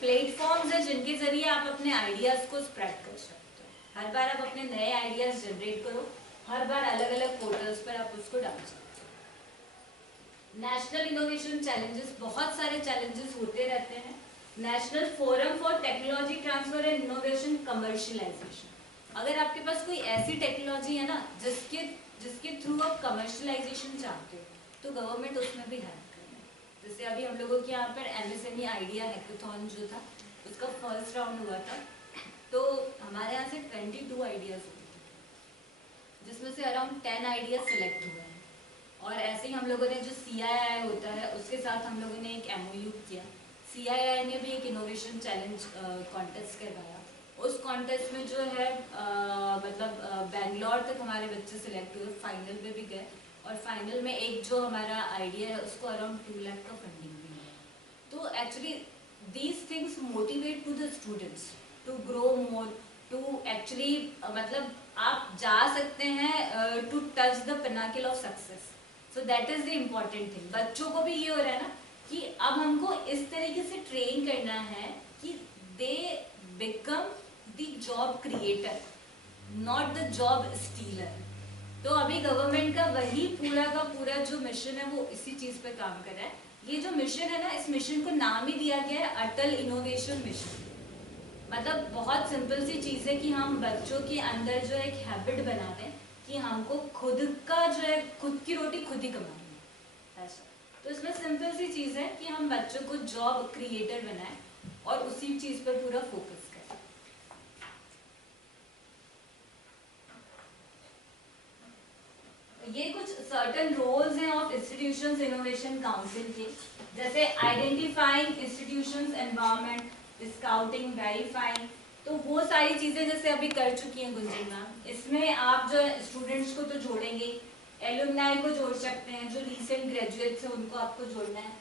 प्लेटफॉर्म्स हैं जिनके जरिए आप अपने आइडियाज को स्प्रेड कर सकते हो। हर बार आप अपने नए आइडियाज जनरेट करो, हर बार अलग अलग पोर्टल्स पर आप उसको डाल सकते हो। नेशनल इनोवेशन चैलेंजेस, बहुत सारे चैलेंजेस होते रहते हैं। National forum for technology transfer and innovation commercialisation. अगर आपके पास कोई ऐसी टेक्नोलॉजी है ना जिसके थ्रू आप कमर्शियलाइजेशन चाहते हो तो गवर्नमेंट उसमें भी हेल्प करना है। जैसे अभी हम लोगों के यहाँ पर MSME आइडिया हैकाथॉन जो था उसका फर्स्ट राउंड हुआ था, तो हमारे यहाँ से 22 आइडियाज हुए थे, जिसमें से अराउंड 10 आइडियाज सिलेक्ट हुए हैं। और ऐसे ही हम लोगों ने जो CII होता है उसके साथ हम लोगों ने एक MOU किया। CII ने भी एक इनोवेशन चैलेंज कॉन्टेस्ट करवाया। उस कॉन्टेस्ट में जो है मतलब बेंगलोर तक हमारे बच्चे सिलेक्ट हुए, फाइनल में भी गए और फाइनल में एक जो हमारा आइडिया है उसको अराउंड 2 लाख का फंडिंग भी मिला। तो actually these things motivate to the students to grow more, to actually मतलब आप जा सकते हैं to touch the pinnacle of success. So that is the important thing. बच्चों को भी ये हो रहा है ना कि अब हमको इस तरीके से ट्रेन करना है कि they become the job creator, not the job stealer. तो अभी गवर्नमेंट का वही पूरा का पूरा जो मिशन है वो इसी चीज पे काम कर रहा है। ये जो मिशन है ना, इस मिशन को नाम ही दिया गया है अटल इनोवेशन मिशन। मतलब बहुत सिंपल सी चीज है कि हम बच्चों के अंदर जो एक हैबिट बना दें कि हमको खुद का जो है खुद की रोटी खुद ही कमानी है, ऐसा। तो इसमें सिंपल सी चीज है कि हम बच्चों को जॉब क्रिएटर बनाएं और उसी चीज पर पूरा फोकस करें। ये कुछ सर्टेन रोल्स हैं ऑफ इंस्टीट्यूशंस इनोवेशन काउंसिल के, जैसे identifying institutions environment, scouting, verifying. तो वो सारी चीजें जैसे अभी कर चुकी हैं गुंजन मैम। इसमें आप जो है स्टूडेंट्स को तो जोड़ेंगे, एलुमनाई को जोड़ सकते हैं, जो रिसेंट ग्रेजुएट्स हैं उनको आपको जोड़ना है,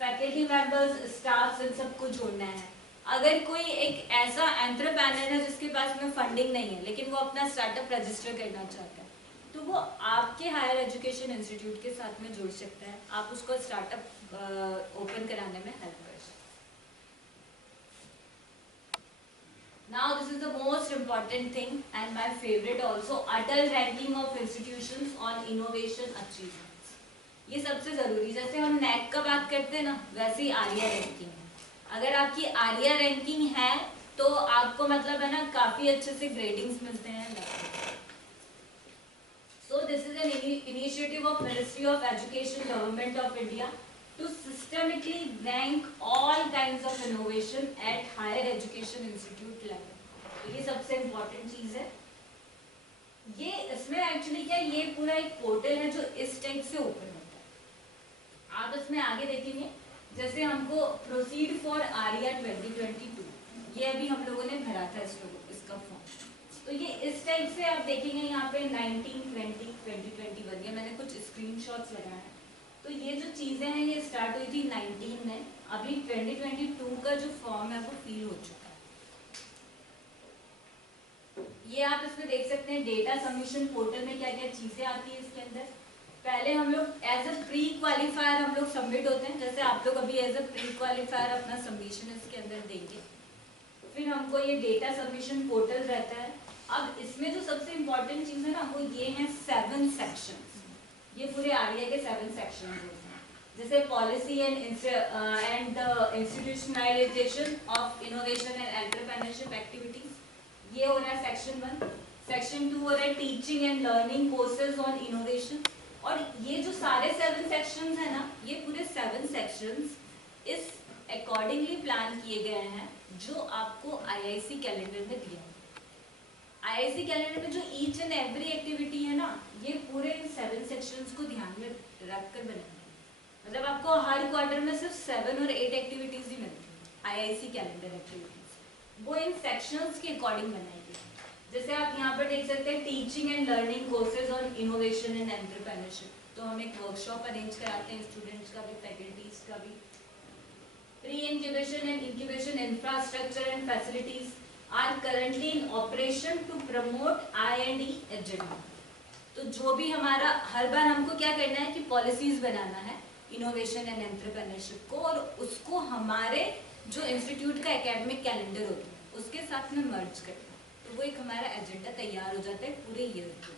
फैकल्टी मेंबर्स, स्टाफ, इन सबको जोड़ना है। अगर कोई एक ऐसा एंटरप्रेन्योर है जिसके पास में फंडिंग नहीं है लेकिन वो अपना स्टार्टअप रजिस्टर करना चाहता है तो वो आपके हायर एजुकेशन इंस्टीट्यूट के साथ में जुड़ सकता है, आप उसको स्टार्टअप ओपन कराने में हेल्प कर सकते हैं। Now this is the most important thing and my favourite also, Atal ranking of institutions on innovation achievements. ये सबसे जरूरी, जैसे हम NAAC का बात करते हैं ना वैसे ही आर्या रैंकिंग है। अगर आपकी आर्या रैंकिंग है तो आपको मतलब है ना काफी अच्छे से ग्रेडिंग्स मिलते हैं। So this is an initiative of Ministry of Education, Government of India to systematically rank all kinds of innovation at higher education institute level. तो ये सबसे important चीज है। ये इसमें एक्चुअली क्या, ये पूरा एक पोर्टल है जो इस टाइप से ओपन होता है। आप इसमें आगे देखेंगे जैसे हमको प्रोसीड फॉर आर्या 2022, ये अभी हम लोगों ने भरा था इसका फॉर्म। तो ये इस टाइप से आप देखेंगे यहाँ पे 19, 20, 2021, ये मैंने कुछ स्क्रीनशॉट्स लगाए हैं। तो ये जो चीजें हैं ये स्टार्ट हुई थी 19 में, अभी 2022 का जो फॉर्म है वो फिल हो चुका है। ये आप इसमें देख सकते हैं डेटा सबमिशन पोर्टल में क्या क्या चीजें आती है इसके अंदर। पहले हम लोग एज अ प्री क्वालिफायर हम लोग सबमिट होते हैं, जैसे आप लोग अभी एज अ प्री क्वालिफायर अपना सबमिशन इसके अंदर देंगे। फिर हमको ये डेटा सबमिशन पोर्टल रहता है। अब इसमें जो सबसे इम्पोर्टेंट चीज है ना वो ये है 7 सेक्शंस। ये पूरे आर्या के 7 सेक्शंस होते हैं, जैसे policy and institutionalization of innovation and entrepreneurship activities, ये हो रहा है सेक्शन 1। सेक्शन 2 हो रहा है teaching and learning courses on innovation. और ये जो सारे 7 सेक्शंस है ना, ये पूरे 7 सेक्शंस इस अकॉर्डिंगली प्लान किए गए हैं जो आपको आईआईसी कैलेंडर में दिया है। आईआईसी कैलेंडर में जो ईच एंड एवरी एक्टिविटी है ना, ये पूरे 7 सेक्शंस को ध्यान में रखकर बनाई है। मतलब आपको हर क्वार्टर में सिर्फ 7 और 8 एक्टिविटीज ही मिलती है आईआईसी कैलेंडर एक्टिविटीज, वो इन सेक्शंस के अकॉर्डिंग बनाई गई। जैसे आप यहाँ पर देख सकते हैं teaching and learning courses on innovation and entrepreneurship, तो हम एक वर्कशॉप अरेंज कराते हैं स्टूडेंट्स का भी, फैकल्टीज का भी। Pre incubation and incubation infrastructure and facilities are currently in operation to promote I&E agenda. तो जो भी हमारा, हर बार हमको क्या करना है कि पॉलिसीज बनाना है इनोवेशन एंड एंटरप्रेन्योरशिप को, और उसको हमारे जो इंस्टीट्यूट का एकेडमिक कैलेंडर होता है उसके साथ में मर्ज करना है। तो वो एक हमारा एजेंडा तैयार हो जाता है पूरे ईयर के।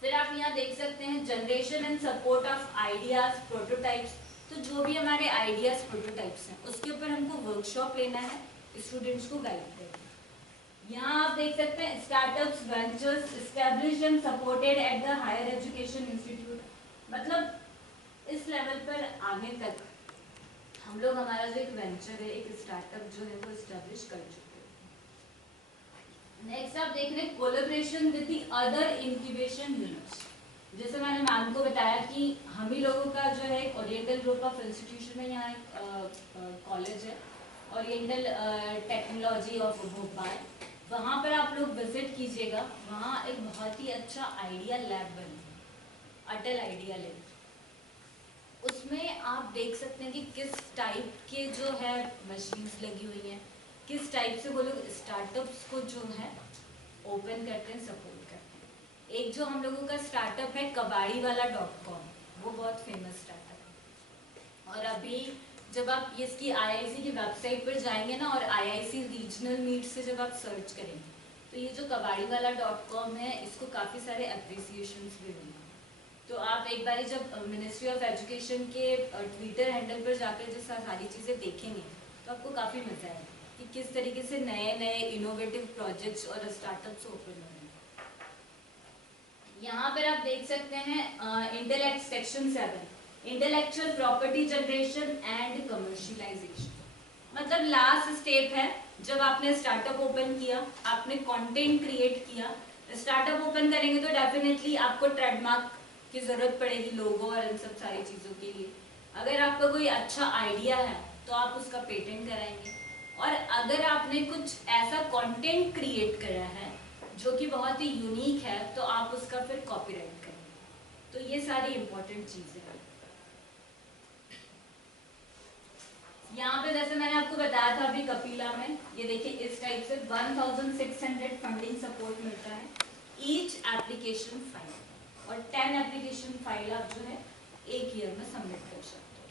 फिर आप यहाँ देख सकते हैं generation and support of ideas prototypes. तो जो भी हमारे आइडियाज प्रोटोटाइप्स हैं उसके ऊपर हमको वर्कशॉप लेना है, स्टूडेंट्स को गाइड करें। यहाँ आप देख सकते हैं startups ventures established and supported at the higher education institute. मतलब इस लेवल पर आने तक हम लोग, हमारा जो एक वेंचर है, एक स्टार्टअप जो है वो एस्टैब्लिश कर चुके हैं। नेक्स्ट आप देख रहे हैं collaboration with the other incubation units. जैसे मैंने मैम को बताया कि हम ही लोगों का जो है ओरिएंटल ग्रुप ऑफ इंस्टीट्यूशन में यहाँ एक कॉलेज है, ओरिएंटल टेक्नोलॉजी ऑफ भोपाल, वहाँ पर आप लोग विजिट कीजिएगा। वहाँ एक बहुत ही अच्छा आइडिया लैब बनी है, अटल आइडिया लैब। उसमें आप देख सकते हैं कि किस टाइप के जो है मशीन्स लगी हुई हैं, किस टाइप से वो लोग स्टार्टअप्स को जो है ओपन करते हैं, सपोर्ट करते हैं। एक जो हम लोगों का स्टार्टअप है कबाड़ीवाला.com, वो बहुत फेमस स्टार्टअप है। और अभी जब आप इसकी आईआईसी की वेबसाइट पर जाएंगे ना, और आईआईसी रीजनल मीट से जब आप सर्च करेंगे तो ये जो कबाड़ीवाला.com है इसको काफ़ी सारे अप्रिसिएशंस भी मिले। तो आप एक बार जब मिनिस्ट्री ऑफ एजुकेशन के ट्विटर हैंडल पर जाकर जो सारी चीज़ें देखेंगे तो आपको काफ़ी मजा आएगा कि किस तरीके से नए नए इनोवेटिव प्रोजेक्ट्स और स्टार्टअप्स ओपन हो रहे हैं। यहाँ पर आप देख सकते हैं intellect section 7, intellectual property generation and commercialisation. मतलब लास्ट स्टेप है, जब आपने स्टार्टअप ओपन किया, आपने कंटेंट क्रिएट किया, स्टार्टअप ओपन करेंगे तो डेफिनेटली आपको ट्रेडमार्क की जरूरत पड़ेगी, लोगो और इन सब सारी चीज़ों के लिए। अगर आपका कोई अच्छा आइडिया है तो आप उसका पेटेंट कराएंगे, और अगर आपने कुछ ऐसा कंटेंट क्रिएट करा है जो कि बहुत ही यूनिक है तो आप उसका फिर कॉपीराइट करेंगे। तो ये सारी इंपॉर्टेंट चीज़ें हैं। यहाँ पे जैसे मैंने आपको बताया था अभी कपिला में, ये देखिए इस टाइप से 1600 फंडिंग सपोर्ट मिलता है ईच एप्लीकेशन फाइल, और 10 एप्लीकेशन फाइल आप जो है एक ईयर में सबमिट कर सकते हो।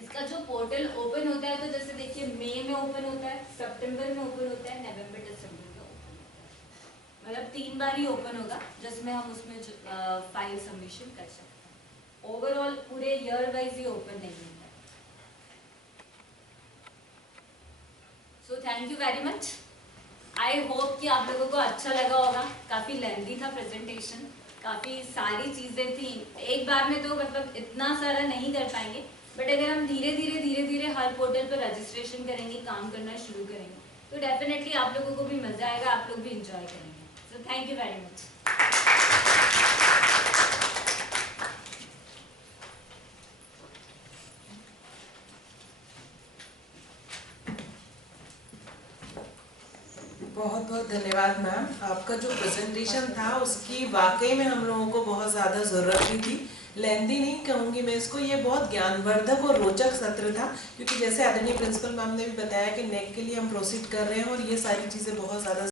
इसका जो पोर्टल ओपन होता है तो जैसे देखिए मई में ओपन होता है, सितंबर में ओपन होता है, नवंबर दिसंबर में ओपन होता है। मतलब 3 बार ही ओपन होगा जिसमें हम उसमें फाइल सबमिशन कर सकते हैं। ओवरऑल पूरे ईयर वाइज ही ओपन नहीं होता है। Thank you very much. I hope कि आप लोगों को अच्छा लगा होगा। काफ़ी लेंथी था प्रेजेंटेशन, काफ़ी सारी चीज़ें थी, एक बार में तो मतलब इतना सारा नहीं कर पाएंगे, बट अगर हम धीरे धीरे हर पोर्टल पर रजिस्ट्रेशन करेंगे, काम करना शुरू करेंगे, तो डेफिनेटली आप लोगों को भी मज़ा आएगा, आप लोग भी इंजॉय करेंगे। So thank you very much. बहुत बहुत धन्यवाद मैम। आपका जो प्रेजेंटेशन था उसकी वाकई में हम लोगों को बहुत ज़्यादा ज़रूरत भी थी। लेंदी नहीं कहूँगी मैं इसको, ये बहुत ज्ञानवर्धक और रोचक सत्र था, क्योंकि जैसे आदरणीय प्रिंसिपल मैम ने भी बताया कि नेक के लिए हम प्रोसीड कर रहे हैं और ये सारी चीज़ें बहुत ज़्यादा